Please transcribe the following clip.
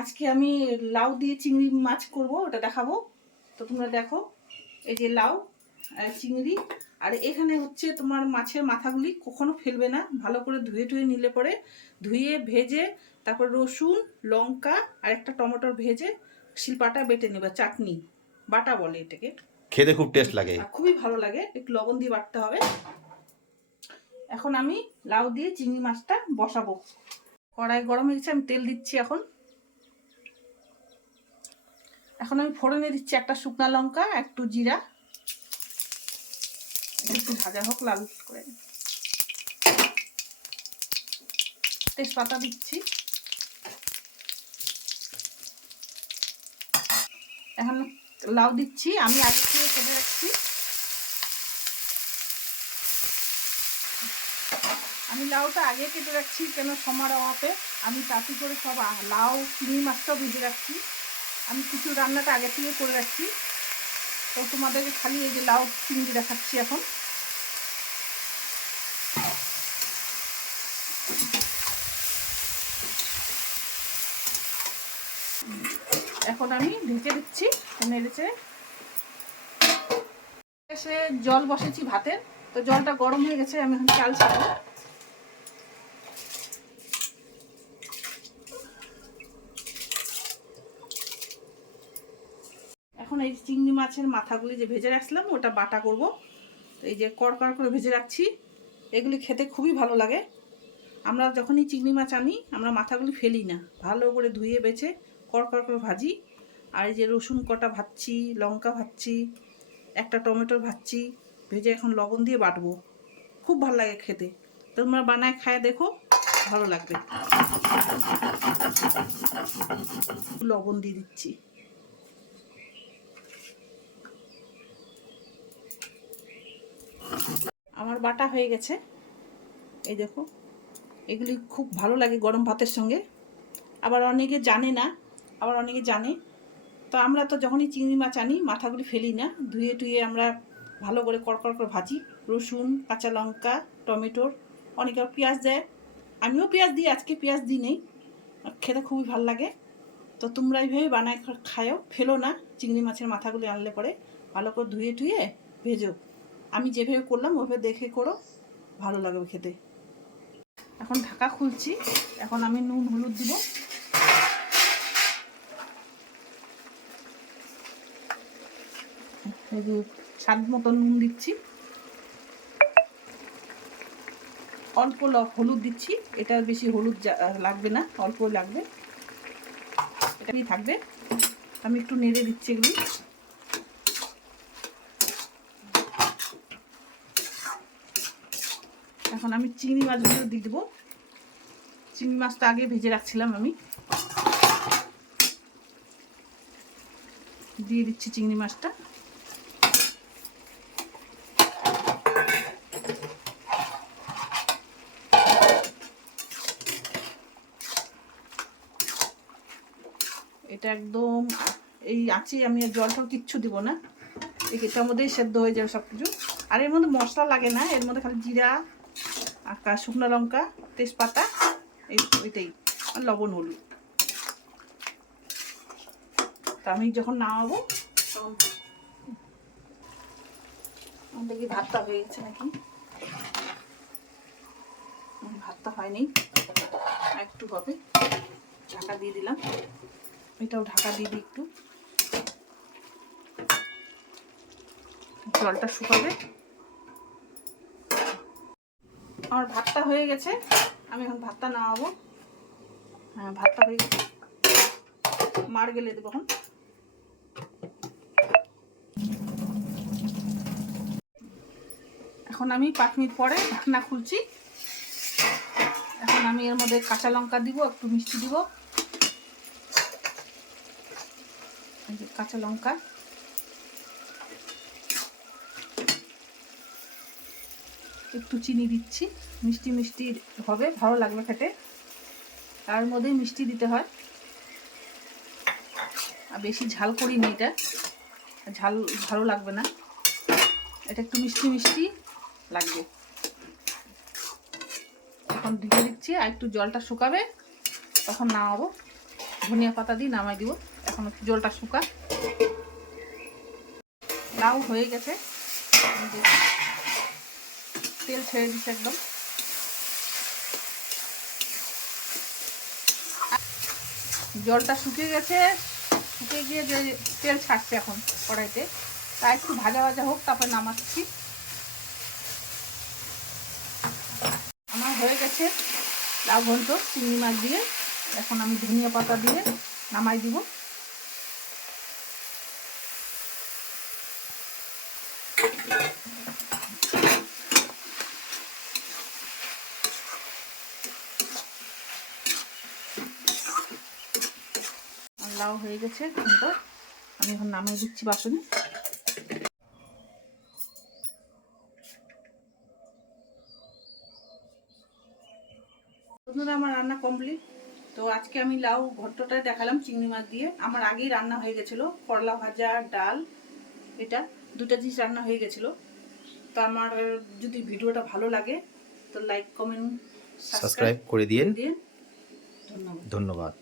আজকে আমি লাউ দিয়ে চিংড়ি মাছ করব, ওটা দেখাবো। তো তোমরা দেখো, এই যে লাউ আর চিংড়ি, আর এখানে হচ্ছে তোমার মাছের মাথাগুলি কখনো ফেলবে না, ভালো করে ধুয়ে টুয়ে নিলে পরে ধুয়ে ভেজে তারপর রসুন লঙ্কা আর একটা টমেটোর ভেজে শিলপাটা বেটে নেবে, চাটনি বাটা বলে এটাকে। খেতে খুব টেস্ট লাগে, খুবই ভালো লাগে, একটু লবণ দিয়ে বাটতে হবে। এখন আমি লাউ দিয়ে চিংড়ি মাছটা বসাবো। কড়াই গরম হয়ে গেছে, আমি তেল দিচ্ছি। এখন আমি ফোড়নে দিচ্ছি একটা শুকনা লঙ্কা, একটু জিরা, একটু ভাজা হোক লাল করে। তেজপাতা দিচ্ছি। এখন লাউ দিচ্ছি, আমি আগে থেকে কেটে রাখছি। আমি লাউটা আগে কেটে রাখছি, কেন সময়ের অভাবে আমি তাড়াতাড়ি করে সব লাউ চিংড়ি মাছটাও ভেজে রাখছি। আমি কিছু রান্নাটা আগে থেকে করে রাখছি, তো তোমাদেরকে খালি এই যে লাউ চিংড়ি দেখাচ্ছি। এখন আমি ঢেকে দিচ্ছি, নেড়েছে। এসে জল বসেছি ভাতের, তো জলটা গরম হয়ে গেছে, আমি এখন চাল ছাড়বো। এখন এই চিংড়ি মাছের মাথাগুলি যে ভেজে রাখছিলাম ওটা বাটা করব। এই যে কড়কড় করে ভেজে রাখছি, এগুলি খেতে খুবই ভালো লাগে। আমরা যখনই চিংড়ি মাছ আনি আমরা মাথাগুলি ফেলি না, ভালো করে ধুয়ে বেছে কড়কড় করে ভাজি। আর এই যে রসুন কটা ভাজছি, লঙ্কা ভাজছি, একটা টমেটো ভাজছি, ভেজে এখন লবণ দিয়ে বাটবো। খুব ভালো লাগে খেতে, তোমরা বানায় খায় দেখো, ভালো লাগবে। লবণ দিয়ে দিচ্ছি। আমার বাটা হয়ে গেছে, এই দেখো। এগুলি খুব ভালো লাগে গরম ভাতের সঙ্গে। আবার অনেকে জানে না, আবার অনেকে জানে। তো আমরা তো যখনই চিংড়ি মাছ আনি মাথাগুলি ফেলি না, ধুয়ে টুয়ে আমরা ভালো করে কড়কড় করে ভাজি। রসুন কাঁচা লঙ্কা টমেটোর, অনেকে পেঁয়াজ দেয়, আমিও পেঁয়াজ দিই, আজকে পেঁয়াজ দিই নেই। খেতে খুবই ভালো লাগে। তো তোমরা এইভাবে বানায় খায়ও, ফেলো না। চিংড়ি মাছের মাথাগুলি আনলে পরে ভালো করে ধুয়ে টুয়ে ভেজো। আমি যেভাবে করলাম ওইভাবে দেখে করো, ভালো লাগবে খেতে। এখন ঢাকা খুলছি, এখন আমি নুন হলুদ দিব। এই যে স্বাদ মতো নুন দিচ্ছি, অল্প হলুদ দিচ্ছি। এটা বেশি হলুদ লাগবে না, অল্প লাগবে, এটাই থাকবে। আমি একটু নেড়ে দিচ্ছি এগুলি। এখন আমি চিংড়ি মাছগুলো দিয়ে দেবো। চিংড়ি মাছটা আগে ভেজে রাখছিলাম, আমি দিয়ে দিচ্ছি চিংড়ি মাছটা। এটা একদম এই আছে, আমি জলটা কিচ্ছু দিব না, এটার মধ্যেই সেদ্ধ হয়ে যাবে সব কিছু। আর এর মধ্যে মশলা লাগে না, এর মধ্যে খালি জিরা আর শুকনো লঙ্কা তেজপাতা, ওইটাই, আর লবণ হলুদ। তা আমি যখন নামাবো তখন দেখি ভাতটা হয়ে গেছে নাকি। ভাতটা হয়নি, একটু হবে। ঢাকা দিয়ে দিলাম, এটাও ঢাকা দিয়ে দিই একটু, জলটা শুকাবে। আমার ভাতটা হয়ে গেছে, আমি এখন ভাতটা নামাবো। হ্যাঁ, ভাতটা হয়ে গেছে, মার গেলে দেবো। এখন আমি 5 মিনিট পরে ঢাকনা খুলছি। এখন আমি এর মধ্যে কাঁচা লঙ্কা দিব, একটু মিষ্টি দিব, কাঁচা লঙ্কা, একটু চিনি দিচ্ছি। মিষ্টি মিষ্টি হবে, ভালো লাগবে খেতে, তার মধ্যে মিষ্টি দিতে হয়। আর বেশি ঝাল করিনি, এটা ঝাল ভালো লাগবে না, এটা একটু মিষ্টি মিষ্টি লাগবে। এখন ঢেকে দিচ্ছি, আর একটু জলটা শুকাবে তখন নামাবো। ধনিয়া পাতা দিয়ে নামাই দিব। এখন একটু জলটা শুকা। লাউ হয়ে গেছে, তেল ছেড়ে দিচ্ছে একদম। জলটা শুকিয়ে গেছে, শুকিয়ে গিয়ে যে তেল ছাড়ছে এখন কড়াইতে, তা একটু ভাজা ভাজা হোক, তারপর নামাচ্ছি। আমার হয়ে গেছে লাউ ঘন্ট চিংড়ি মাছ দিয়ে। এখন আমি ধনিয়া পাতা দিয়ে নামাই দিব। লাউ হয়ে গেছে ঘন্ট, আমি এখন নামিয়ে দিচ্ছি বাসনে। বন্ধুরা, আমার রান্না কমপ্লিট। তো আজকে আমি লাউ ঘন্টটা দেখালাম চিংড়ি মাছ দিয়ে। আমার আগেই রান্না হয়ে গেছিলো, করলা ভাজা, ডাল, এটা দুটো জিনিস রান্না হয়ে গেছিলো। তো আমার যদি ভিডিওটা ভালো লাগে তো লাইক, কমেন্ট, সাবস্ক্রাইব করে দিন। ধন্যবাদ। ধন্যবাদ।